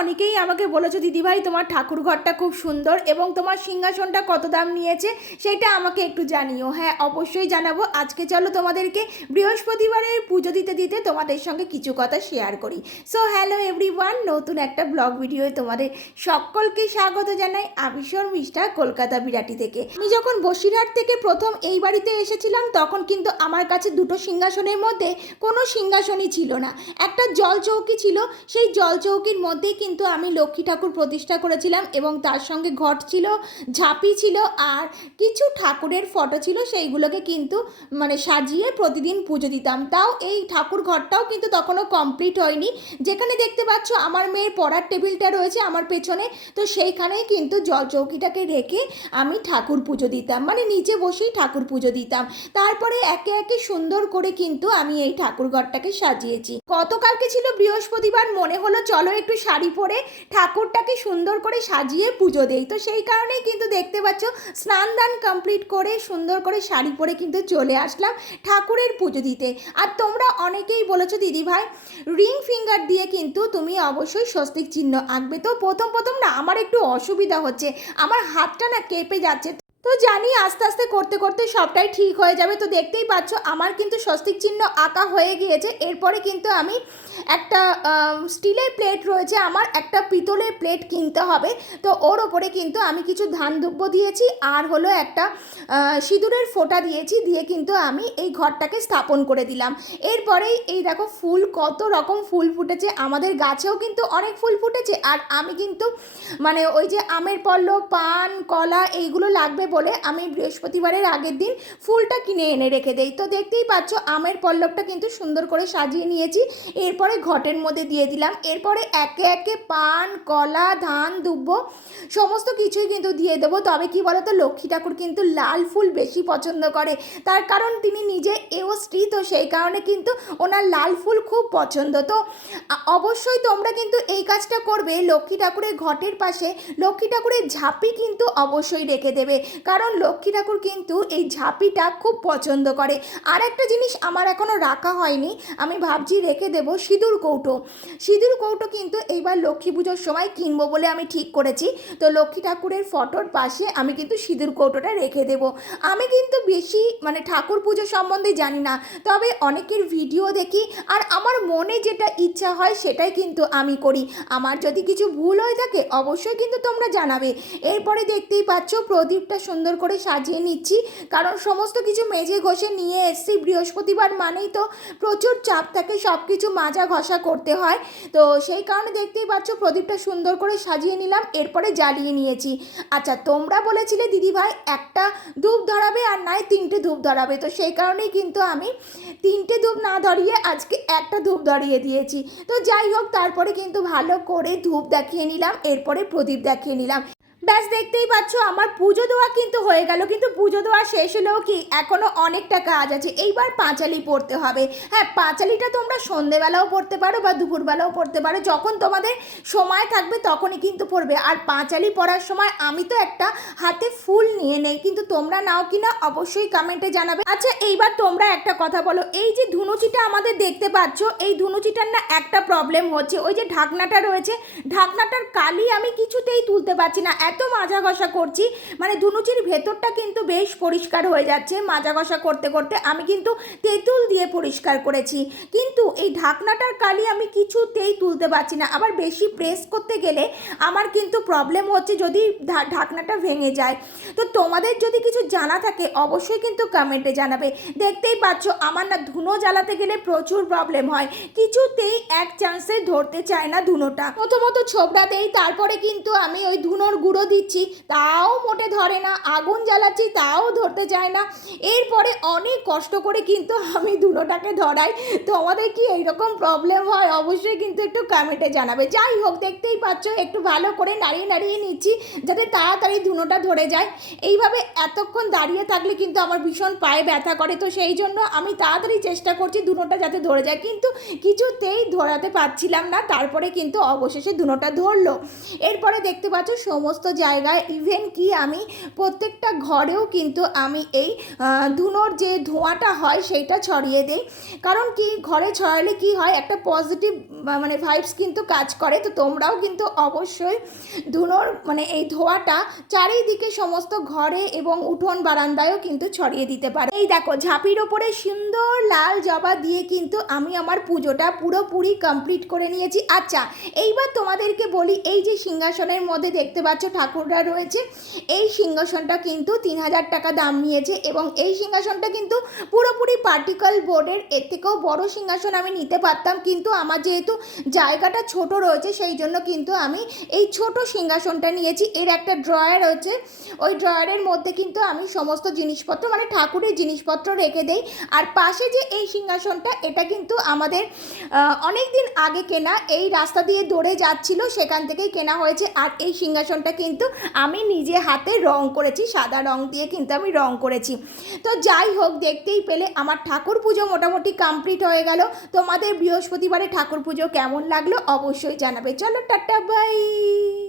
অনেকেই আমাকে বলেছো দিদিভাই তোমার ঠাকুর ঘরটা খুব সুন্দর এবং তোমার সিংহাসনটা কত দাম নিয়েছে সেটা আমাকে একটু জানিও। হ্যাঁ, অবশ্যই জানাবো। আজকে চলো তোমাদেরকে বৃহস্পতিবারের পুজো দিতে দিতে তোমাদের সঙ্গে কিছু কথা শেয়ার করি। সো হ্যালো এভরিওয়ান, নতুন একটা ব্লগ ভিডিওয়ে তোমাদের সকলকে স্বাগত জানাই। আমি শর্মিষ্ঠা, কলকাতা বিরাটি থেকে। আমি যখন বসিরহাট থেকে প্রথম এই বাড়িতে এসেছিলাম তখন কিন্তু আমার কাছে দুটো সিংহাসনের মধ্যে কোনো সিংহাসনই ছিল না। একটা জল চৌকি ছিল, সেই জল চৌকির মধ্যেই কিন্তু আমি লক্ষ্মী ঠাকুর প্রতিষ্ঠা করেছিলাম এবং তার সঙ্গে ঘট ছিল, ঝাঁপি ছিল আর কিছু ঠাকুরের ফটো ছিল, সেইগুলোকে কিন্তু সাজিয়ে প্রতিদিন পুজো দিতাম। তাও এই ঠাকুর ঘরটাও কিন্তু তখনও কমপ্লিট হয়নি। যেখানে দেখতে পাচ্ছ আমার মেয়ের পড়ার টেবিলটা রয়েছে আমার পেছনে, তো সেইখানেই কিন্তু জল চৌকিটাকে রেখে আমি ঠাকুর পুজো দিতাম, নিচে বসেই ঠাকুর পুজো দিতাম। তারপরে একে একে সুন্দর করে কিন্তু আমি এই ঠাকুর ঘরটাকে সাজিয়েছি। গতকালকে ছিল বৃহস্পতিবার, মনে হলো চলো একটু শাড়ি পরে ঠাকুরটাকে সুন্দর করে সাজিয়ে পুজো দেই। তো সেই কারণেই কিন্তু দেখতে পাচ্ছ স্নান দান কমপ্লিট করে সুন্দর করে শাড়ি পরে কিন্তু চলে আসলাম ঠাকুরের পুজো দিতে। আর তোমরা অনেকেই বলেছো দিদিভাই রিং ফিঙ্গার দিয়ে কিন্তু তুমি অবশ্যই স্বস্তিক চিহ্ন আঁকবে। তো প্রথম প্রথম না আমার একটু অসুবিধা হচ্ছে, আমার হাতটা না কেঁপে যাচ্ছে। তো জানি আস্তে আস্তে করতে করতে সবটাই ঠিক হয়ে যাবে। তো দেখতেই পাচ্ছ আমার কিন্তু স্বস্তিক চিহ্ন আঁকা হয়ে গিয়েছে। এরপরে কিন্তু আমি একটা স্টিলের প্লেট রয়েছে, আমার একটা পিতলের প্লেট কিনতে হবে। তো ওর ওপরে কিন্তু আমি কিছু ধান দুব্য দিয়েছি আর হলো একটা সিঁদুরের ফোঁটা দিয়েছি, দিয়ে কিন্তু আমি এই ঘরটাকে স্থাপন করে দিলাম। এরপরেই এই দেখো ফুল, কত রকম ফুল ফুটেছে, আমাদের গাছেও কিন্তু অনেক ফুল ফুটেছে। আর আমি কিন্তু ওই যে আমের পল্লব, পান, কলা এইগুলো লাগবে বলে আমি বৃহস্পতিবারের আগের দিন ফুলটা কিনে এনে রেখে দেই। তো দেখতেই পাচ্ছ আমের পল্লবটা কিন্তু সুন্দর করে সাজিয়ে নিয়েছি, এরপরে ঘটের মধ্যে দিয়ে দিলাম। এরপরে একে একে পান, কলা, ধান দুব্ব সমস্ত কিছুই কিন্তু দিয়ে দেবো। তবে কি বলতো, লক্ষ্মী ঠাকুর কিন্তু লাল ফুল বেশি পছন্দ করে, তার কারণ তিনি নিজে এও স্ত্রী, তো সেই কারণে কিন্তু ওনার লাল ফুল খুব পছন্দ। তো অবশ্যই তোমরা কিন্তু এই কাজটা করবে, লক্ষ্মী ঠাকুরের ঘটের পাশে লক্ষ্মী ঠাকুরের ঝাঁপি কিন্তু অবশ্যই রেখে দেবে, কারণ লক্ষ্মী ঠাকুর কিন্তু এই ঝাঁপিটা খুব পছন্দ করে। আর একটা জিনিস আমার এখনও রাখা হয়নি, আমি ভাবছি রেখে দেবো সিঁদুর কৌটো। সিঁদুর কৌটো কিন্তু এইবার লক্ষ্মী পুজোর সময় কিনবো বলে আমি ঠিক করেছি। তো লক্ষ্মী ঠাকুরের ফটোর পাশে আমি কিন্তু সিঁদুর কৌটোটা রেখে দেবো। আমি কিন্তু বেশি ঠাকুর পুজো সম্বন্ধে জানি না, তবে অনেকের ভিডিও দেখি আর আমার মনে যেটা ইচ্ছা হয় সেটাই কিন্তু আমি করি। আমার যদি কিছু ভুল হয়ে থাকে অবশ্যই কিন্তু তোমরা জানাবে। এরপরে দেখতেই পাচ্ছ প্রদীপটা সুন্দর করে সাজিয়ে নিচ্ছি, কারণ সমস্ত কিছু মেজে ঘষে নিয়ে এসছি। বৃহস্পতিবার মানেই তো প্রচুর চাপ থাকে, সব কিছু মাজা ঘষা করতে হয়। তো সেই কারণে দেখতেই পাচ্ছ প্রদীপটা সুন্দর করে সাজিয়ে নিলাম, এরপরে জ্বালিয়ে নিয়েছি। আচ্ছা, তোমরা বলেছিলে দিদিভাই একটা ধূপ ধরাবে আর নয় তিনটে ধূপ ধরাবে, তো সেই কারণেই কিন্তু আমি তিনটে ধূপ না ধরিয়ে আজকে একটা ধূপ ধরিয়ে দিয়েছি। তো যাই হোক, তারপরে কিন্তু ভালো করে ধূপ দেখিয়ে নিলাম, এরপরে প্রদীপ দেখিয়ে নিলাম। ব্যাস, দেখতেই পাচ্ছ আমার পুজো দেওয়া কিন্তু হয়ে গেল। কিন্তু পুজো দেওয়া শেষ হলেও কি এখনও অনেকটা কাজ আছে। এইবার পাঁচালি পড়তে হবে। হ্যাঁ, পাঁচালিটা তোমরা সন্ধেবেলাও পড়তে পারো বা দুপুরবেলাও পড়তে পারো, যখন তোমাদের সময় থাকবে তখনই কিন্তু পড়বে। আর পাঁচালি পড়ার সময় আমি তো একটা হাতে ফুল নিয়ে নেই, কিন্তু তোমরা নাও কিনা অবশ্যই কমেন্টে জানাবে। আচ্ছা, এইবার তোমরা একটা কথা বলো, এই যে ধুনুচিটা আমাদের দেখতে পাচ্ছ, এই ধুনুচিটার না একটা প্রবলেম হচ্ছে, ওই যে ঢাকনাটা রয়েছে, ঢাকনাটার কালি আমি কিছুতেই তুলতে পারছি না। এত মাজা ঘষা করছি, ধুনুচির ভেতরটা কিন্তু বেশ পরিষ্কার হয়ে যাচ্ছে। মাজা ঘষা করতে করতে আমি কিন্তু তেঁতুল দিয়ে পরিষ্কার করেছি, কিন্তু এই ঢাকনাটার কালি আমি কিছুতেই তুলতে পারছি না। আবার বেশি প্রেস করতে গেলে আমার কিন্তু প্রবলেম হচ্ছে, যদি ঢাকনাটা ভেঙে যায়। তো তোমাদের যদি কিছু জানা থাকে অবশ্যই কিন্তু কমেন্টে জানাবে। দেখতেই পাচ্ছ আমার না ধুনো জ্বালাতে গেলে প্রচুর প্রবলেম হয়, কিছুতেই এক চান্সে ধরতে চায় না ধুনোটা। প্রথমত ছোবড়া দেই, তারপরে কিন্তু আমি ওই ধুনোর গুঁড়ো দিচ্ছি, তাও মোটে ধরে না। আগুন জ্বালাচ্ছি, তাও ধরতে চায় না। এরপরে অনেক কষ্ট করে কিন্তু আমি ধুনোটাকে ধরাই। তোমাদের কি এইরকম প্রবলেম হয় অবশ্যই কিন্তু একটু কমেন্টে জানাবে। যাই হোক, দেখতেই পাচ্ছ একটু ভালো করে নাড়িয়ে নাড়িয়ে নিচ্ছি যাতে তাড়াতাড়ি ধুনোটা ধরে যায়। এইভাবে এতক্ষণ দাঁড়িয়ে থাকলে কিন্তু আমার ভীষণ পায়ে ব্যথা করে, তো সেই জন্য আমি তাড়াতাড়ি চেষ্টা করছি ধুনোটা যাতে ধরে যায়, কিন্তু কিছুতেই ধরাতে পারছিলাম না। তারপরে কিন্তু অবশেষে ধুনোটা ধরলো। এরপরে দেখতে পাচ্ছ সমস্ত জায়গায়, ইভেন কি আমি প্রত্যেকটা ঘরেও কিন্তু আমি এই ধুনোর যে ধোঁয়াটা হয় সেইটা ছড়িয়ে দিই। কারণ কি, ঘরে ছড়ালে কি হয়, একটা পজিটিভ মানে ভাইবস কিন্তু কাজ করে। তো তোমরাও কিন্তু অবশ্যই ধুনোর মানে এই ধোঁয়াটা চারিদিকে সমস্ত ঘরে এবং উঠোন বারান্দায়ও কিন্তু ছড়িয়ে দিতে পারে। এই দেখো, ঝাঁপির ওপরে সুন্দর লাল জবা দিয়ে কিন্তু আমি আমার পুজোটা পুরোপুরি কমপ্লিট করে নিয়েছি। আচ্ছা, এইবার তোমাদেরকে বলি, এই যে সিংহাসনের মধ্যে দেখতে পাচ্ছ ঠাকুররা রয়েছে, এই সিংহাসনটা কিন্তু 3,000 টাকা দাম নিয়েছে এবং এই সিংহাসনটা কিন্তু পুরোপুরি পার্টিকল বোর্ডের। এর থেকেও বড় সিংহাসন আমি নিতে পারতাম, কিন্তু আমার যেহেতু জায়গাটা ছোট রয়েছে সেই জন্য কিন্তু আমি এই ছোট সিংহাসনটা নিয়েছি। এর একটা ড্রয়ার রয়েছে, ওই ড্রয়ারের মধ্যে কিন্তু আমি সমস্ত জিনিসপত্র মানে ঠাকুরের জিনিসপত্র রেখে দেই। আর পাশে যে এই সিংহাসনটা, এটা কিন্তু আমাদের অনেক দিন আগে কেনা, এই রাস্তা দিয়ে দৌড়ে যাচ্ছিল সেখান থেকেই কেনা হয়েছে। আর এই সিংহাসনটা কিন্তু আমি নিজে হাতে রং করেছি, সাদা রং দিয়ে কিন্তু আমি রং করেছি। তো যাই হোক, দেখতেই পেলে আমার ঠাকুর পুজো মোটামুটি কমপ্লিট হয়ে গেল। তোমাদের বৃহস্পতিবারে ঠাকুর পুজো কেমন লাগলো অবশ্যই জানাবে। চলো টাটা, বাই।